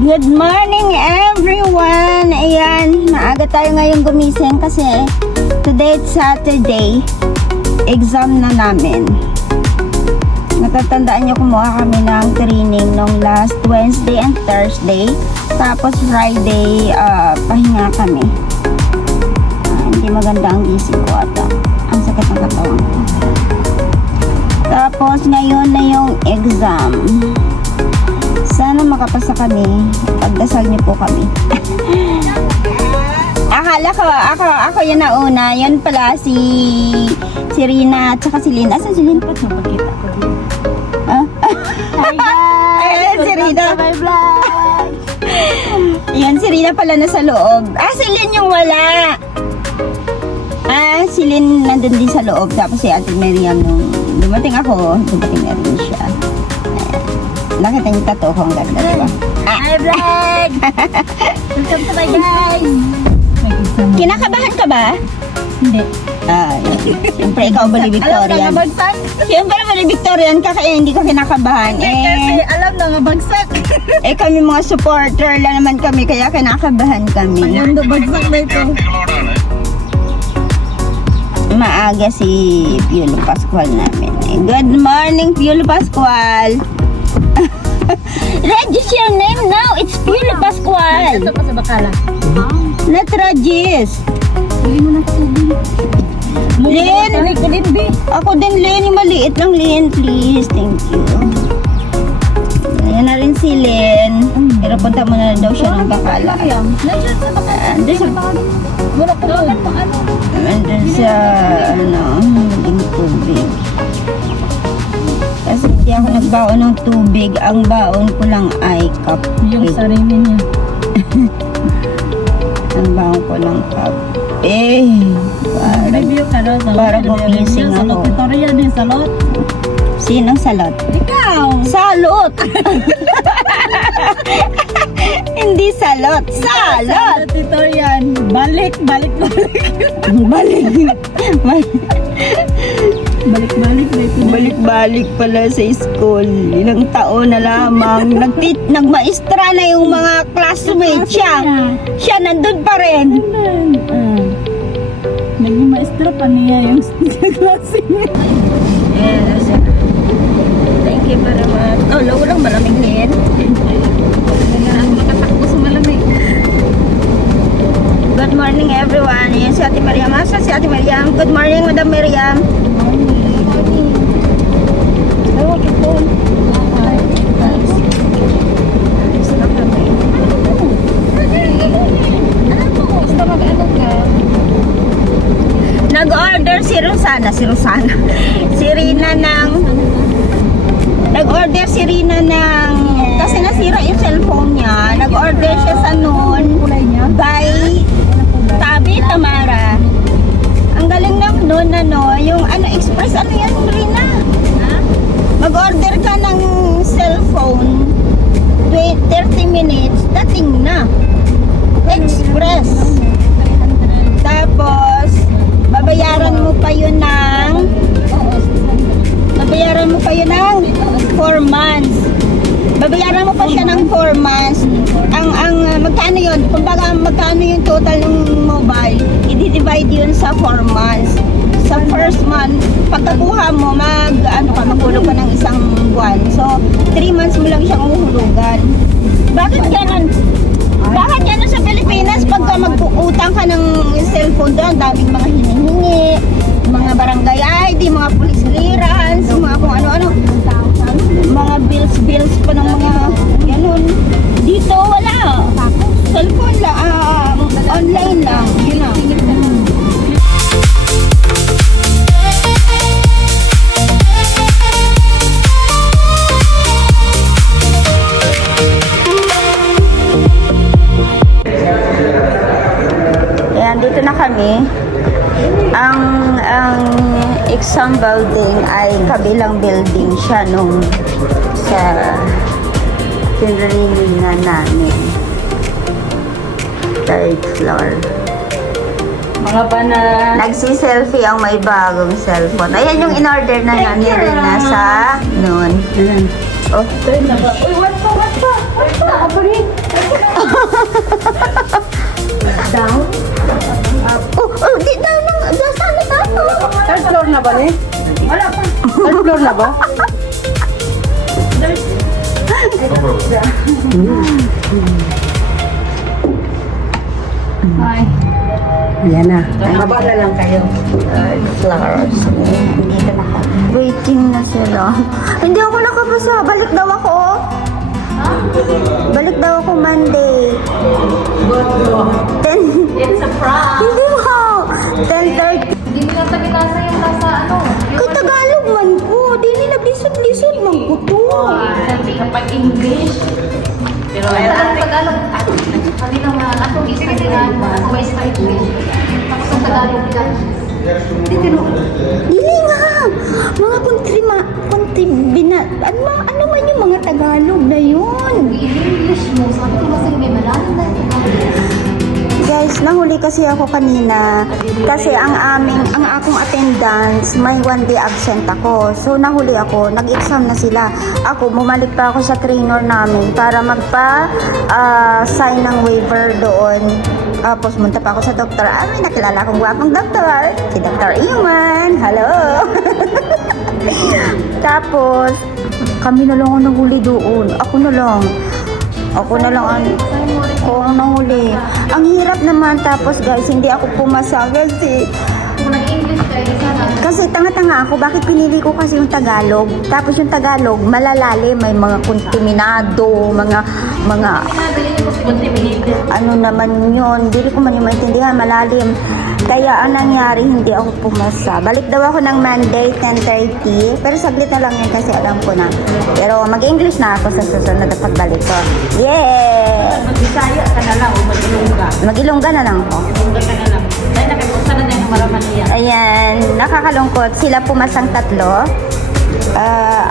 Good morning everyone! Ayan, maaga tayo ngayong gumising kasi today it's Saturday. Exam na namin. Natatandaan nyo, kumuha kami ng training nung last Wednesday and Thursday. Tapos Friday, pahinga kami. Hindi maganda ang gising ko ata. Ang sakit ng katawan ko. Tapos ngayon na yung exam. Sana makapasa kami. Pagdasal niyo po kami. Akala ko, ako yung nauna. Yan pala si Rina at saka si Lynn. Asan si Lynn? Ba't napagkita ko din? Hi guys! Ayan si Rina. My vlog! Yan, si Rina pala nasa loob. Si Lynn yung wala. Si Lynn nandun din sa loob. Tapos si Ate Miriam nung dumating ako, dumating na rin siya. Nakita niyo tato ko, ang ganda, diba? Hi vlog! Welcome to my guys! Kinakabahan ka ba? Hindi. Siyempre ikaw ba ni Victorian? Alam na bagsak? Siyempre ba ni Victorian ka, kaya hindi ko kinakabahan. Kasi alam na nga bagsak. Kami mga supporter lang naman kami, kaya kinakabahan kami. Ayun na bagsak na ito. Maaga si Piolo Pascual namin. Good morning, Piolo Pascual! Regis your name now. It's Piolo Pascual. Ito pa sa bakala. Not Regis. Bili mo na tubig. Lynn! Talik ko din, B. Ako din, Lynn. Yung maliit lang, Lynn. Please. Thank you. Ayan na rin si Lynn. Pero punta mo na daw siya ng bakala. Nandiyan sa bakala. Andun sa... Wala ko doon. Andun sa... Hindi tubig. Kasi hindi ako nagbaon ng tubig. Ang baon ko lang ay cup. Yung sarili niya. Ang baon ko lang cup. Review ka daw sa para gumising ako. Sa tutorial din, salot. Sinong salot? Ikaw! Salot! Hindi salot. Salot! Tutorial. Balik. Balik. Balik pala sa school. Ilang taon na lamang. Nagmaestra na yung mga classmates siya. Siya nandun pa rin. Naging maestro pa niya yung klase niya. Yes. Thank you very much. Walang malamig din. Makatakbo sa malamig. Good morning everyone. Yan si Ate Miriam. Asa si Ate Miriam? Good morning, Madam Miriam. Nag-order si Rina ng nag-order si Rina ng kasi nasira yung cellphone niya. Nag-order siya sa noon by Tabi Tamara. Ang galing ng noon yung express yan, Rina? Mag-order ka ng cellphone 30 minutes, dating na. Express. Tapos babayaran mo pa yun ng 4 months. Babayaran mo pa siya ng 4 months. Ang magkano yun? Kumbaga magkano yung total ng mobile? I-divide yun sa 4 months. Sa first month, pagkakuha mo, maghulog ka ng isang buwan. So, 3 months mo lang siyang uhulugan. Bakit ganun? Bakit yan sa Pilipinas, pagka mag-uutang ka ng cellphone doon, daming mga hinihingi, mga barangay ID, mga police clearance, mga kung ano-ano, mga bills pa ng mga ganun. Dito, wala. Cellphone lang, online lang. Yun na. Dito na kami. Ang exam building ay kabilang building siya nung sa pinraining na namin. 3rd floor. Mga bana. Nagsi-selfie ang may bagong cellphone. Ayan yung in-order na namin na sa noon. Oh, Uy, what pa? Nakabalik. Down? Oh, di daw nang saan na tayo? Third floor na ba ni? Wala pa. Third floor na ba? Hi. Yan na. Baba na lang kayo. Flowers. Dito na ako. Waiting na sila. Hindi ako nakapasa. Balik daw ako. Balik daw ako Monday. 10. It's a prank. Hindi mo. 10:30. Hindi mo lang tagasa yung nasa ano. Kay Tagalog man ko. Di nila lisod-lisod man ko to. Sabi kapag English. Pero ang Tagalog, kanina nga, atong isa sila, ako is ka English. Tapos ang Tagalog lang. Dili nga. Mga ano man yung mga Tagalog na yun. English mo, sabi ko kasi may malalim na Tagalog. Guys, nahuli kasi ako kanina kasi ang akong attendance may 1 day absent ako. So nahuli ako, nag-exam na sila. Ako bumalik pa ako sa trainer namin para sign ng waiver doon. Tapos munta pa ako sa doktor. May nakilala akong gwapong doktor, si Dr. Iman. Hello. Tapos kami na lang ang nahuli doon. Ako na lang ang nahuli. Ang hirap naman, tapos guys, hindi ako pumasa kasi Kung nag-English ka, isa na. kasi tanga-tanga ako. Bakit pinili ko kasi yung Tagalog? Tapos yung Tagalog, malalalim, may mga kontaminado, mga Nabili niyo ko si Contributed. ano naman yun, hindi ko man yung maintindihan, malalim. Kaya ang nangyari, hindi ako pumasa. Balik daw ako ng Monday, 10:30. Pero saglit na lang yun kasi alam ko na. Pero mag-English na ako sa susunod na pagbalik ko. Yeah! Mag-Bisaya ka na lang o mag-Ilongga. Mag-Ilongga na lang ako. Ilongga ka na lang. Dahil nakipunta na yung maraman niya. Ayan, nakakalungkot. Sila pumasang 3.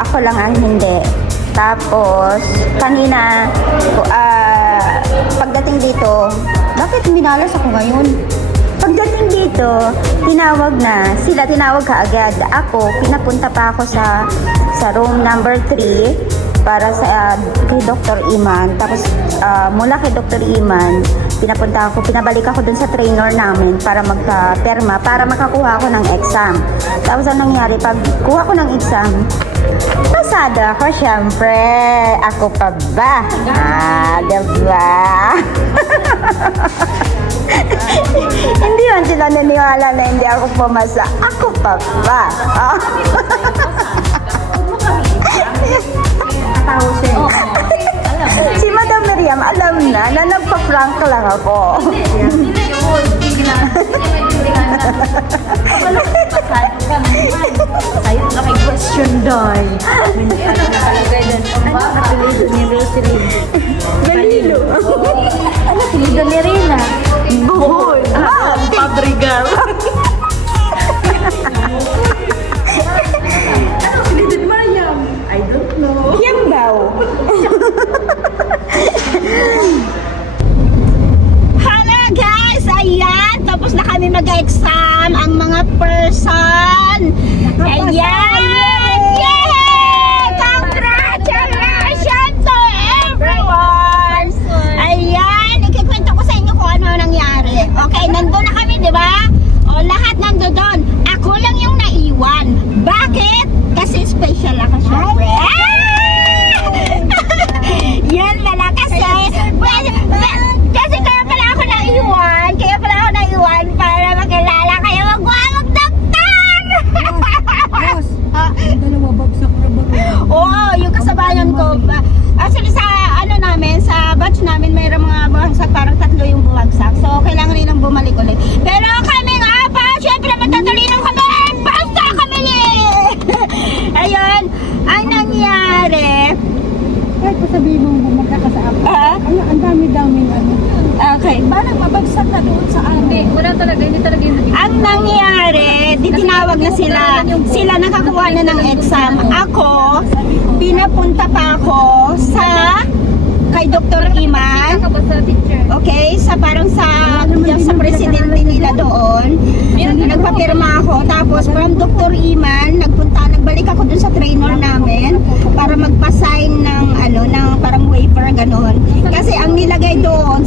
Ako lang ang hindi. Tapos, kanina, pagdating dito, bakit minalas ako ngayon? Pagdating dito, tinawag ka agad. Ako, pinapunta pa ako sa room number 3 para sa kay Dr. Iman. Tapos, mula kay Dr. Iman, pinabalik ako dun sa trainer namin para magpa-perma, para makakuha ako ng exam. Tapos, ang nangyari, pag kuha ko ng exam, pasada ako, syempre. Ako pa ba? Diba? Hindi man sila naniwala na hindi ako pumasa. Ako pa ba? Tao siya. Si Madam Miriam, alam na nagpa-prank lang ako. Hindi yun. Hindi na. Hindi maintindihan na. Kapalo ko pasado ka naman. Sa'yo na kay question doy. Hindi na nakalagay doon. Ang ba? Apelido ni Rosalie. Galilo. Ano apelido ni Rina? Buhol. Pabrigal. Ano apelido ni Mariam? I don't know. Yan daw. Hello guys! Ayan! Tapos na kami mag-exam ang mga person. Ayan! Yay! Congratulations to everyone! Ayan! Ikikwento ko sa inyo kung ano nangyari. Okay, nandun na kami, di ba? O, lahat nandun doon. Ako lang yung naiwan. Bakit? Kasi special ako, syempre. Yan pala kasi. Kasi kaya pala ako naiwan. Para makilala kayo. Magwawag doktor! Dalawa bagsak na ba? Oo, yung kasabayan ko. Actually sa sa batch namin mayroong mga bumagsak, parang 3 yung bumagsak. So kailangan nilang bumalik ulit. Pero kami nga pa, syempre matatalinong kami. Basta kami Ayun, ang nangyari. Kahit pa sabihin mo bumagsak ka sa ako. Ang dami-dami ano. Okay. Parang mabagsak na doon sa amin. Wala talaga, hindi talaga yung Ang nangyari, di tinawag na sila. Sila nakakuha na ng exam. Ako, pinapunta pa ako kay Dr. Iman. Nakabasa teacher. Okay, parang sa presidente nila doon. Nagpapirma ako. Tapos from Dr. Iman, nagbalik ako dun sa trainer namin para magpa-sign ng parang waiver ganon. Kasi ang nilagay doon,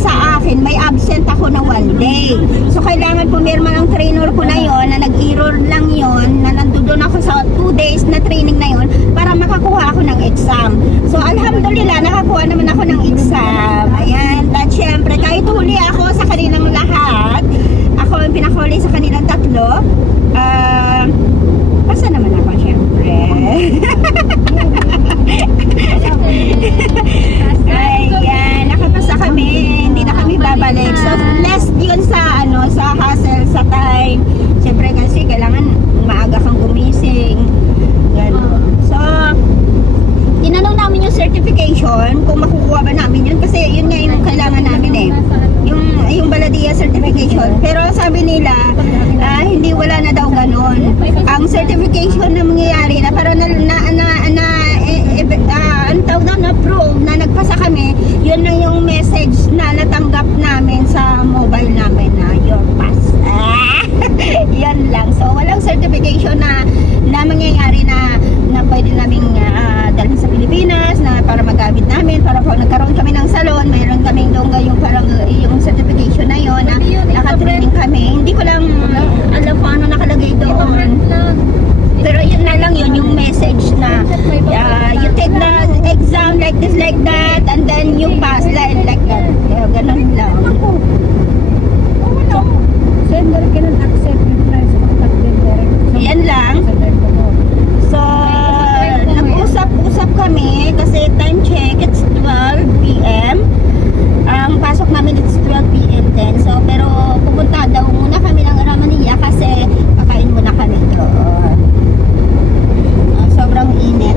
day. So, kailangan pumirma ng trainer ko na yon na nag-error lang yon na nandoon ako sa 2 days na training na yon para makakuha ako ng exam. So, alhamdulillah, nakakuha naman ako ng exam. Ayan. At syempre, kahit huli ako sa kanilang lahat, ako ang pinakahuli sa kanilang tatlo, pasa naman ako, syempre. Ayan, nakapasa kami, hindi na kami babalik. So, less yun sa, sa hassle, sa time. Siyempre kasi kailangan maaga kang gumising. Ganun. So, tinanong namin yung certification, kung makukuha ba namin yun. Kasi yun nga yung kailangan namin eh. Yung Baladia certification. Pero sabi nila, hindi, wala na daw ganun. Ang certification na mangyayari na parang ang tawag daw na proof na nagpasa kami, yun lang yung message na natanggap namin sa mobile namin na your pass. Yan lang. So, walang certification na mangyayari na pwede naming dalhin sa Pilipinas na para magamit namin, para pag nagkaroon kami ng salon, mayroon kaming doon yung parang yung certification na yun na nakatraining kami. Hindi ko lang alam kung ano nakalagay doon. Pero yun na lang yun, yung message na you take the exam like this, like that, and then you pass like that. Ganun lang. Sender cannot accept your price of contact them direct. Yan lang. So, nag-usap kami kasi time check, it's 12 p.m. Ang pasok namin it's 12 p.m. din. So, pero pupunta daw muna kami ng Ramania kasi kakain muna kami doon. Sobrang init.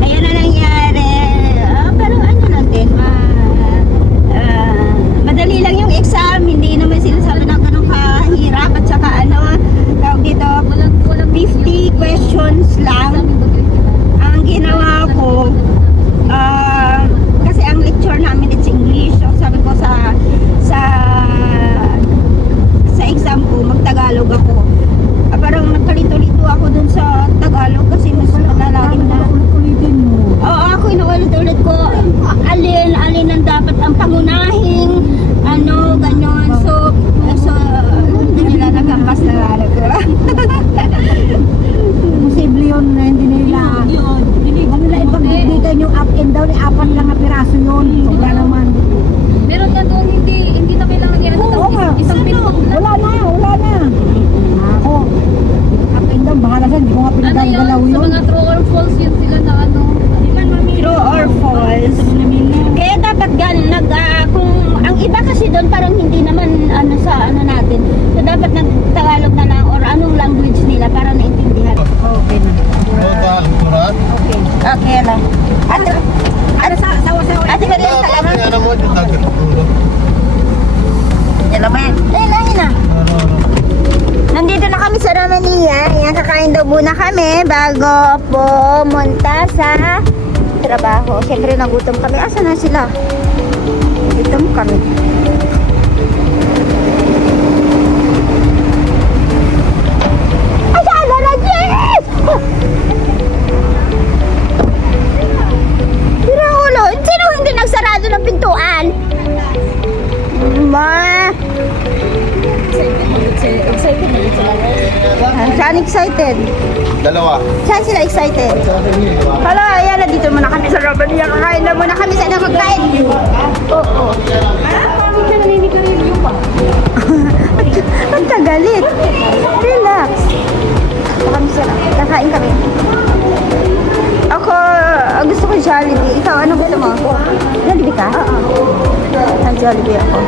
Ayan na nangyari. Parang ano lang din, madali lang yung exam. Hindi naman sinasabi na ganun kahirap at saka tawag dito, 50 questions lang. Ang ginawa ko, kasi ang lecture namin it's English. So sabi ko sa exam ko, mag-Tagalog ako. Parang nagkalito-lito ako dun sa Tagalog kasi mas malalalim na. Ulitin mo. Oo, ako inuulit-ulit ko alin ang dapat ang pangunahing ganon. So hindi nila nagampas na lalo ko. Posible yun na hindi nila. Huwag nila ipagdidikan yung up and down. Apat lang na piraso yun. Wala naman. Meron na doon, hindi na kailangan yan. Oo nga. Isang pinto lang. Wala na. Ako. Up and down. Bahala saan. Hindi ko nga Ano pinagagalaw yun? Sa yun. mga true or false yun sila na True or false. Kaya dapat kung ang iba kasi doon parang hindi naman sa natin. So dapat nag-Tagalog na lang or anong language nila para naintindihan. Okay na. Total, kurat. Okay. Okay lang. Ate ba rin Kaya talaga? ano mo, yung dagat. Yan ba? Lang na. Nandito na kami sa Ramania. Yan, kakain daw muna kami bago pumunta sa trabaho. Siyempre nagutom kami. Asa na sila? Gutom kami. Ay, saan na Jess? Tira ulo. Sino hindi nagsarado ng pintuan? Ma. Excited na sila. Saan excited? Dalawa. Saan sila excited? Hala, ayan na dito muna kami sa Ramania. Kakain na muna kami sa nakakain. Oo. Bakit ka naninigarilyo pa? Ang tagalit. Relax. Kakain kami. Ako, gusto ko Jollibee. Ikaw, ano gusto mo? Jollibee ka? Oo. Jollibee ako.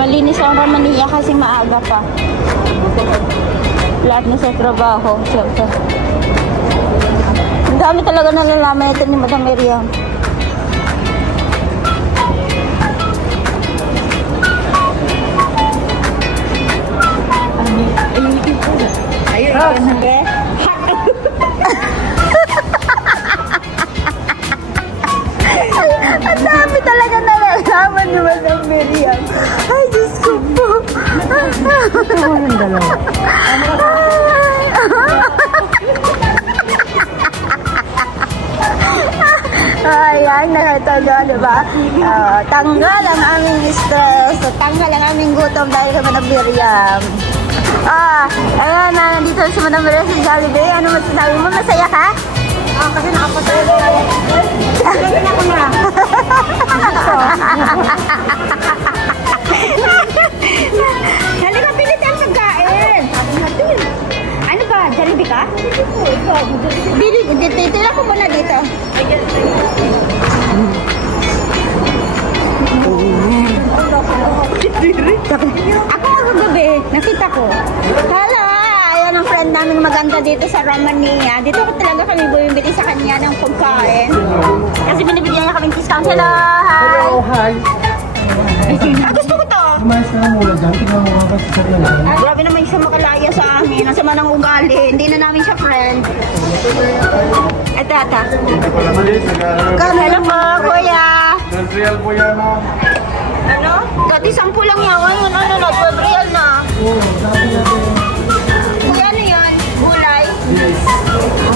Malinis ang Ramania kasi maaga pa. Lahat na sa trabaho, syempre. Ang dami talaga nalalaman ito ni Madam Miriam. Oh, sige. Ang dami talaga nalalaman ni Madam Miriam. Ay, Diyos ko po. Ito mo yung dalawa. Ayan, nakataga, di ba? Tanggal ang aming stress, tanggal ang aming gutom dahil kami nag-Miriam. Ayan, nandito si Madam Miriam sa Jollibee. Ano masasabi mo? Masaya ka? Kasi nakapasaya ko. Sabi na ko na. Halika, pilit ang pagkain. Ano ba? Jollibee ka? Bili, titira ko muna dito. Ako kagabi, nakita ko. Hala, ayan ang friend namin maganda dito sa Romania. Dito ko talaga kami bumibili sa kanya ng pagkain. Kasi binibigyan niya kaming discount. Hello, hi. Gusto ko to. Mas na mula dyan, tingnan mo nga sa sarili. Grabe naman siya makalaya sa amin. Ang sama ng ugali. Hindi na namin siya friend. Ito, ito. Hello po, kuya. Real po yan, ma'am. Ano? Dati 10 lang yan. Ngayon, ano na, 12 real na. Kuya, ano yan? Gulay?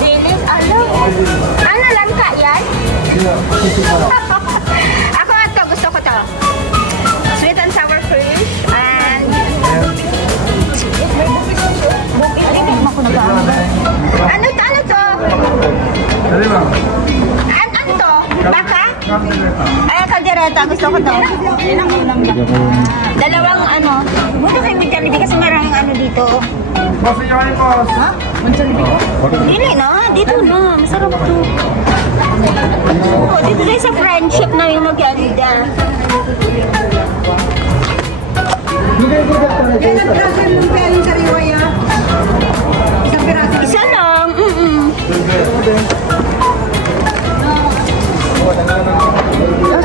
Dilis? Alam. Ano, langka yan? Ako ito, gusto ko to. Sweet and sour fish and... Ano to? Ano to? Dali, ma'am. Ano to? Baka? Ay, kaldereta. Gusto ko to. Dalawang ano. Buto kayo may Jollibee kasi maraming ano dito. Boss, yung kayo, boss. Ha? Dili na. Dito na. Masarap to. Oh, dito tayo sa friendship na yung maganda. Kailan piraso yung lumpia yung sariwa yan? Isang piraso. Isa lang.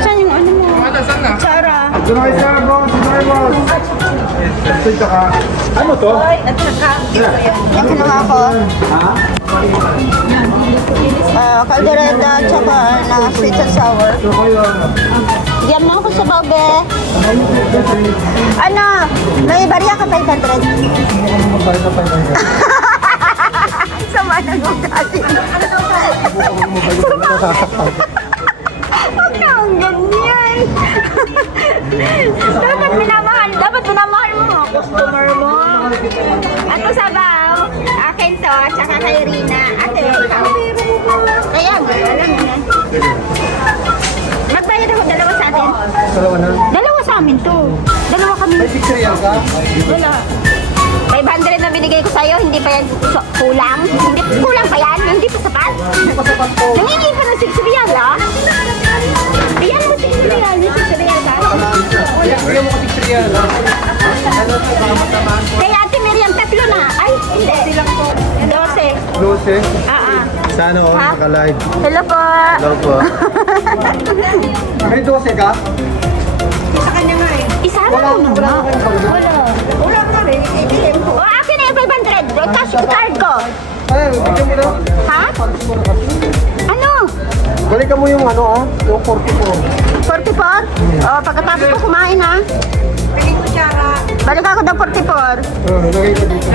Saan yung ano mo? Sarah. Ito na kayo, sir, boss. Ito kayo, boss. Ito ka. Ano to? At saka, yan kinuha ko. Caldereta at saka na sweet and sour. Ito kayo. Diyan na ako sa babe. Ano? May barya ka 500? Sama na yung dati. Huwag na ang ganyan. Dapat pinamahal mo mga customer mo. Ato sabaw. Akin to, at saka kay Rina. Ate, ikaw. Kaya, alam mo na. Magbayad ako, dalawa sa atin. Dalawa na. Dalawa sa amin to. Dalawa kami. May 6 real ka? Wala. 500 na binigay ko sa'yo, hindi pa yan kulang? Hindi kulang pa yan? Hindi pa sapat? Hindi pa sapat to. Nangingi ka ng 6 real, ah? Iyan mo 6 real, yung 6 real ka? Bigyan mo ko 6 real. Ano sa salamat naman? Kaya Ate Miriam, 3 na. Ay, hindi. 12. 12. Sana ako Ha? naka-live. Hello po. Hello po. May 12 ka? Sa kanya nga eh. Isa na lang naman. Wala. Wala ka rin. ATM ko. O, akin na yung 500. Cash card ko. Ay, bigyan mo na. Ha? Ano? Balikan mo yung ano ah, yung 44. 44? O, pagkatapos ko kumain, ha? Pagin ko siyara. Balik ako ng 44. Lagay ko dito.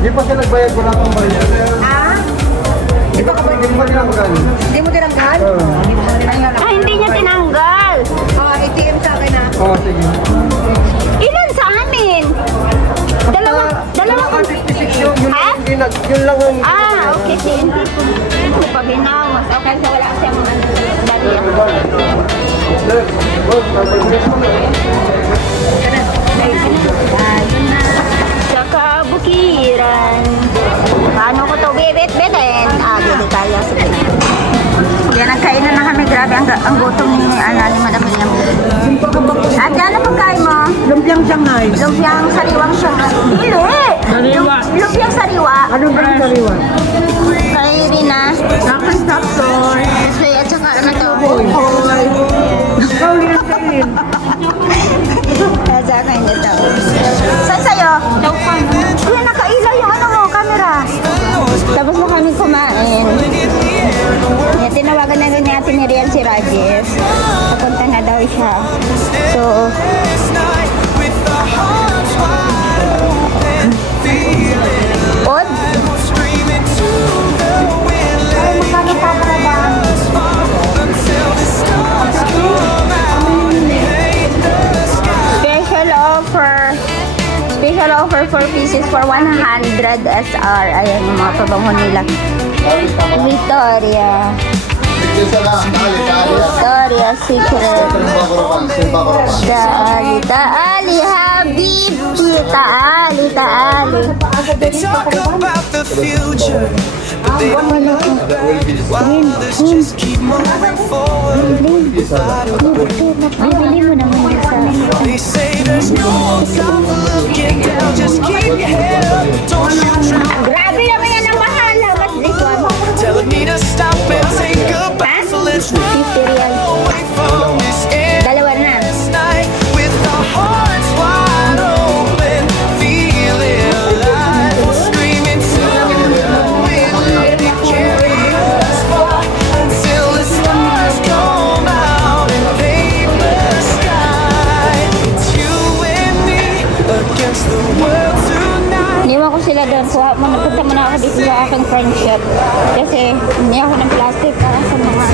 Hindi pa siya nagbayad, wala pang bayad. Ah? Hindi pa tinanggal. Hindi mo tinanggal? Ay, hindi niya tinanggal. ATM sa akin ah. Oo, sige. Ilan sa amin? Dalawa. Kasi 56 yun, Ha? yun lang ang... Okay, hindi ko pa binawas. Okay, so wala siya mga dali ako. Sa kabukiran. Paano ko to bibit-bitin? Bibit tayo. Sige na. Yan, nagkainan na kami. Grabe, ang gutom ni Madam Miriam. At yan, ano pagkain mo? Lumpiang Shanghai. Lumpiang sariwang Shanghai. Dili! Sariwa. Lumpiang sariwa. Ano ba yung sariwa? Kay Rina. Saksoy. At saka ano to? Ikaw rin kainin. At saka hindi to. Saan sa'yo? Uy, nakailaw yung ano mo, camera. Tapos mo kami kumain. Yan, tinawagan na rin ni Ate Miriam si Rajes. Papunta na daw siya. So, Od? Ay, magkano pa para ba? This is for 100 SR. Ayan yung mga pabango nila. Victoria. Victoria Secret. Taali, Habibi. Taali. They talk about the future, but they don't know while others just keep moving forward. Bibili mo naman yung sa... They say there's no time for looking down, just keep your head up, don't you drown. Grabe naman yan ang mahal. What's this one? Telling me to stop and take a bath, so let's run 50 real. away from this Dalawa na. endless night with our hearts wide open, feeling alive, screaming till the wind carry us far until the stars come out and paint the sky. It's you and me against the world tonight. Iniwan ko sila doon. Kuha mo, napunta mo na ako dito sa aking friendship. Kasi hindi ako ng plastic para sa mga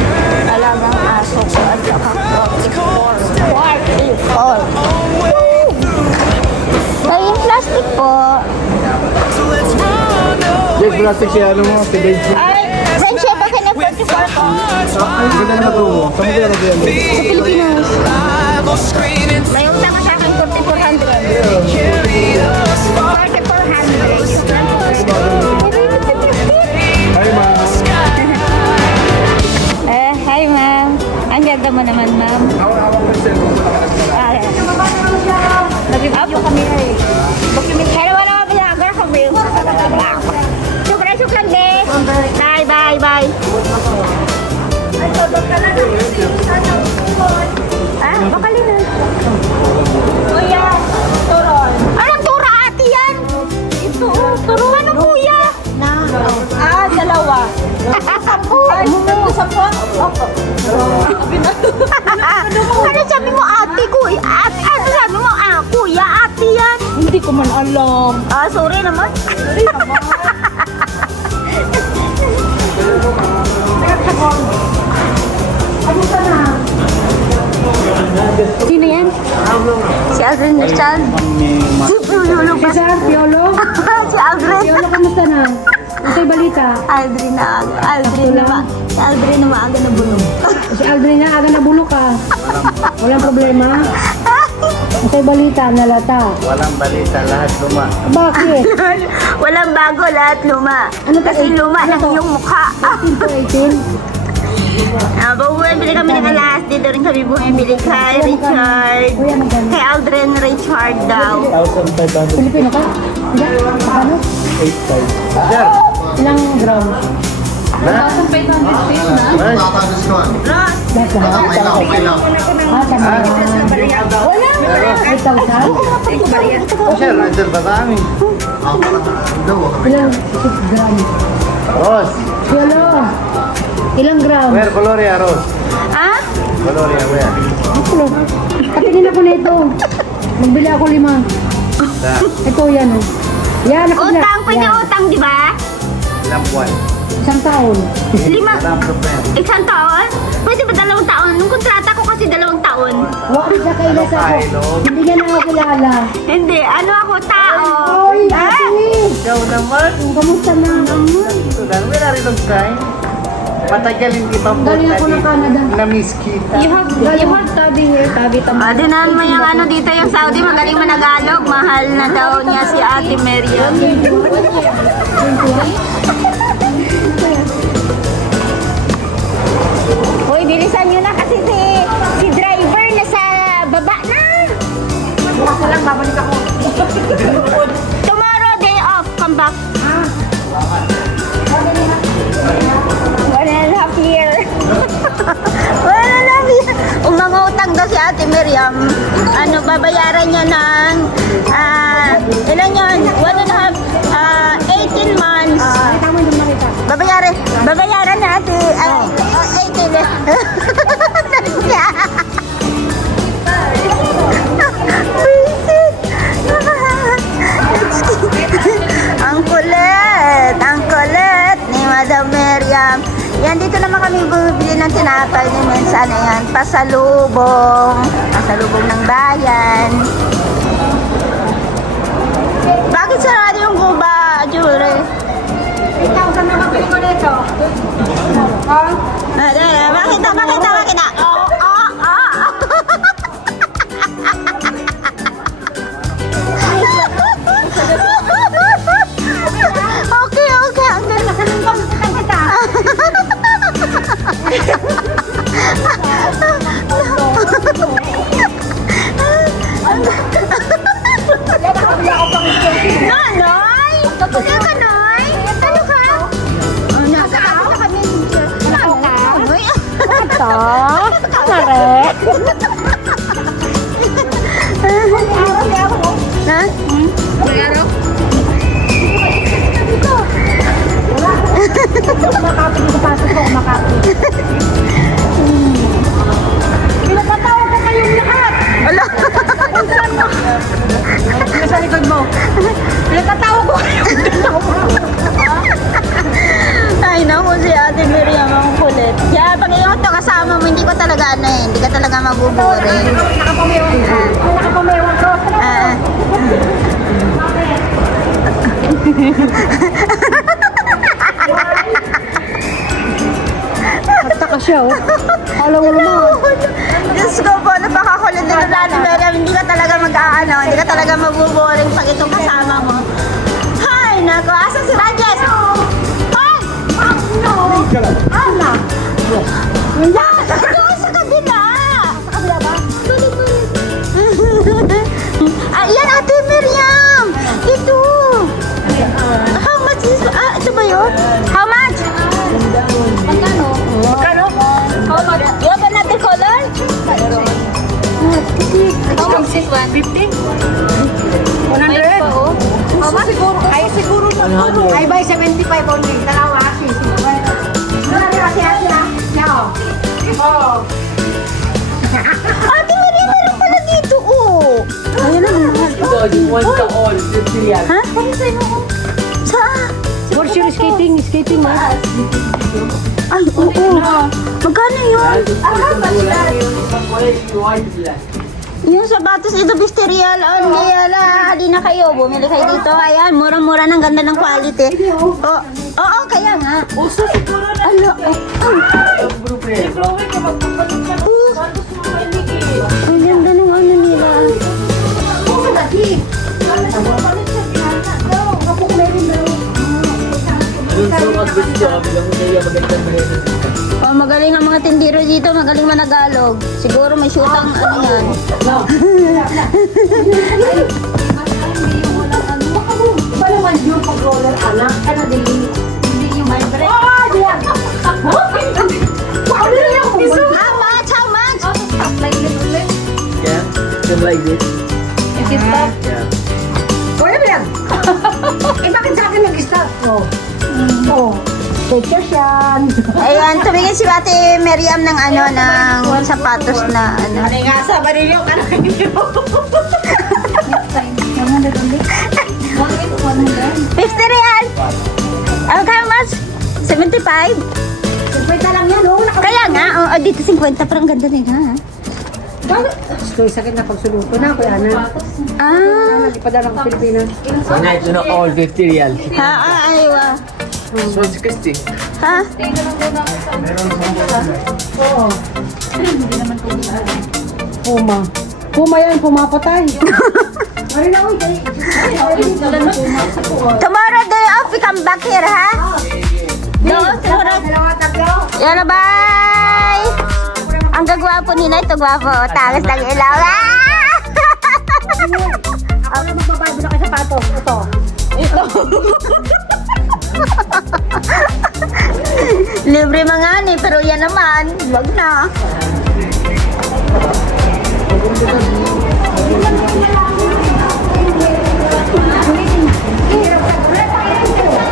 alagang aso ko at saka Ay, yung plastic po. So let's run away. Yes, plastic siya, ano mo, si Benji. Ay, friendship, okay na 44 ko. Ang ganda na ito. Saan mo kaya na Feeling alive or screaming May utang ka sa akin 4,400. carry us far 4,400. Hi, ma. Hi ma'am. Ang ganda mo naman ma'am. Hawak ko yung cellphone ko na. Nag-video kami eh. Hello, wala ka vlogger kami. Shukran din. Bye. Bakali na. Kuya, turon. Anong tura ate yan? Ito, turon. Ano kuya? Dalawa. Sampu. Ano sabi mo ate kuya? Ano sabi mo kuya ate yan? Hindi ko man alam. Sorry naman. Sino yan? Si Aldrin Richard. Si Sir, Piolo. Si Aldrin. Piolo, kamusta na? Ito yung balita. Aldrin na maaga na bulong. Si Aldrin na, aga nabulok ka. Walang problema. Ito yung balita, nalata. Walang balita, lahat luma. Bakit? Walang bago, lahat luma. Ano ba? Kasi luma ng iyong mukha. 18 to 18. Bumibili kami ng alas. Dito rin kami bumibili kay Richard. Kuya, magkano? Kay Aldrin Richard daw. 1,500. Pilipino ka? Hindi. Ano? 8,500. Sir, Ilang gram? na? Nice. Lahat lang. Tama. Wala. 8,000? Sir, rider ba kami? Ilang 6 gram? Ros. Piolo. Ilang gram? Where, Coloria, Ros? Ha? Coloria, where? Ano? Patingin ako nito. Magbili ako 5. Sa Ito yan oh. Yan ako na. Utang, pwede utang, di ba? ilang buwan? 1 taon. 5. Walang problema. Isang taon? Pwede ba 2 taon? Nung kontrata ko kasi 2 taon. Wala siya kaila sa ako. Hindi niya na ako kilala. Hindi, ano ako, tao. Oy, ate! Ikaw naman. Kamusta na? Ito lang, wala rin ang kain. Patagalin kita po. Galing ako ng Canada. Na-miss kita. You have tabi here, tabi tama. Dinan mo yung ano dito, yung Saudi, magaling managalog. Mahal na daw niya si Ate Miriam. Hoy, bilisan nyo na kasi si driver nasa baba na. Ako lang, babalik ako. Tomorrow, day off. Come back. 1.5 year. 1.5 year. Umangutang daw si Ate Miriam. Ano, babayaran niya ng, ilan yun? 18 months. Nakita mo, hindi mo nakita. Babayaran na ate. 18. Ang kulit ni Madam Miriam. Yan, dito naman kami bumibili ng tinapay ni Mensa na yan. Pasalubong ng bayan. Bakit sarado yung Cuba Jewelry? 8,000 na kapili ko nito. Bakit na? Okay. Ang ganda. Noy! Kapagka ka, Noy! Ano ka? Nasa kami. Noy! Ito? Mare? Ha? Makapit dito pasok ko, makapit. Pinapatawag ka kayong lahat. Wala. Sa likod mo. Pinapatawag ko kayong Ay, naku, si Ate Miriam ang kulit. Kaya pag yung ito kasama mo, hindi ko talaga hindi ka talaga mabuburing. Nakapamewang ka. Nakapamewang ko. Ah. Nagtaka siya, oh. Alam mo naman. Diyos ko po, napakakulit na Ate Miriam. Hindi ka talaga hindi ka talaga mabuburing pag itong kasama mo. Hay, naku, asa si Rajes? Hoy! Ana. Doon sa kabila! Sa kabila ba? Yan, Ate Miriam! Ito! How much is... ito ba yun? How much? Magkano? How much? You have another color? How much is one? 50? 100? How much? Siguro na. Ay, by 75 only. Dalawa, kasi. Kasi ha? Oo. Ate Miriam, meron pala dito, oh! Ayun na, ha? Saan? For sure, skating mo. Ay, oo. Magkano yun? Yung sapatos ito, Visterial, only, hali na kayo. Bumili kayo dito. Ayan, mura-mura ng ganda ng quality. Oo, kaya nga. Ano? Ang ganda ng ano nila. Oh, magaling ang mga tindiro dito, magaling managalog. Siguro may shootang ano yan. Ba naman yung pag-roller, anak? Ano din? Hindi yung my break. Oh, diyan! How much? Stop like this ulit. Yeah, just like this. You can stop. Kuya Bilang! Eh, bakit sa akin nag-start? Oh, picture yan. Ayan, tumingin si Ate Miriam ng ng sapatos na ano. Nga sa barilyo ka na kayo. 50 real! How much? 75? 50 lang yan, oh. Kaya nga, dito 50, parang ganda din ha. Gusto, sakit na pagsuluto na, kuya Ana. Ipadala ko Pilipinas. All 50 real. Aywa. So it's 60. Ha? Oo. Puma. Puma yan, pumapatay. Tomorrow day off, we come back here, ha? Doon, surat. Yan, bye! Ang gagwapo nila, ito gwapo. Tagas ng ilaw. Ako na magbabayad na kayo sapatos. Ito. Libre mga ni, pero yan naman, wag na.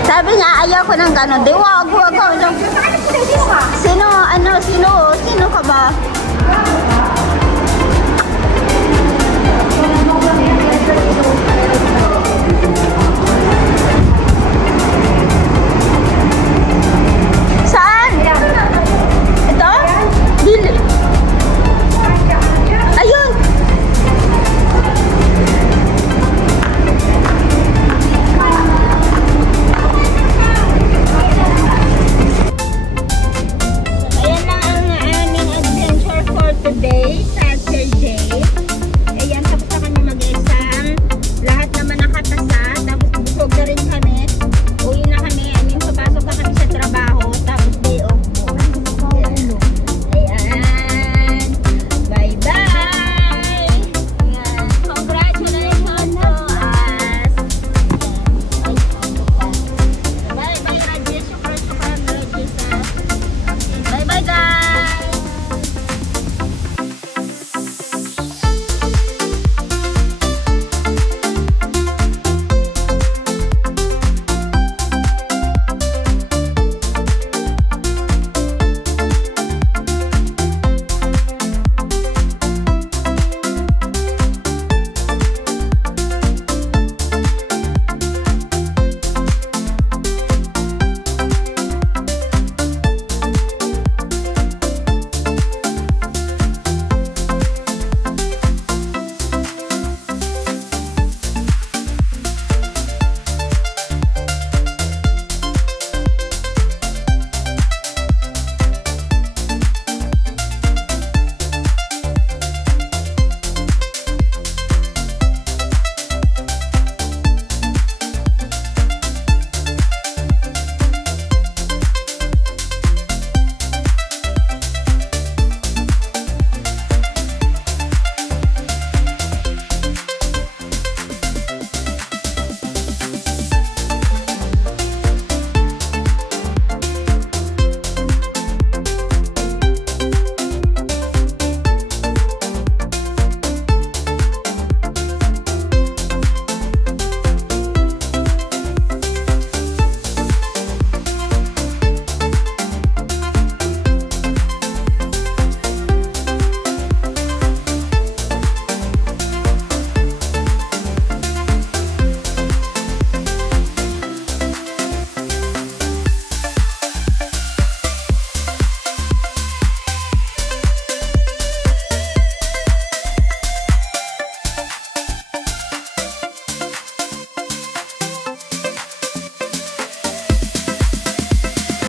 Sabi niya, ayaw ko ng gano'n. Di, wag.